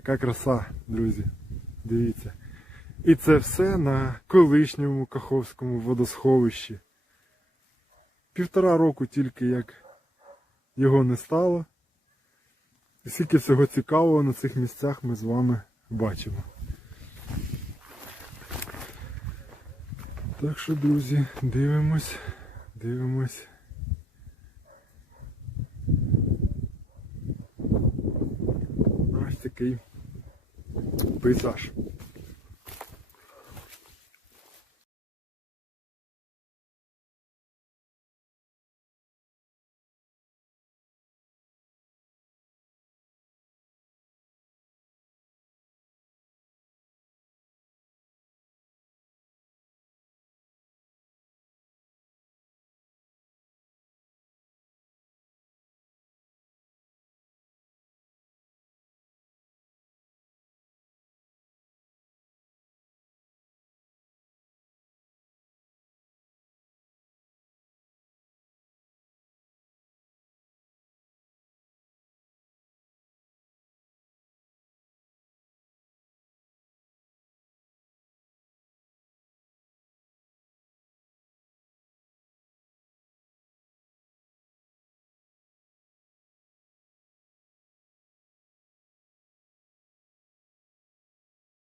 Яка краса, друзі. Дивіться. І це все на колишньому Каховському водосховищі. Півтора року тільки як його не стало. І скільки всього цікавого на цих місцях ми з вами бачимо. Так що, друзі, дивимось, дивимось. Ось такий O?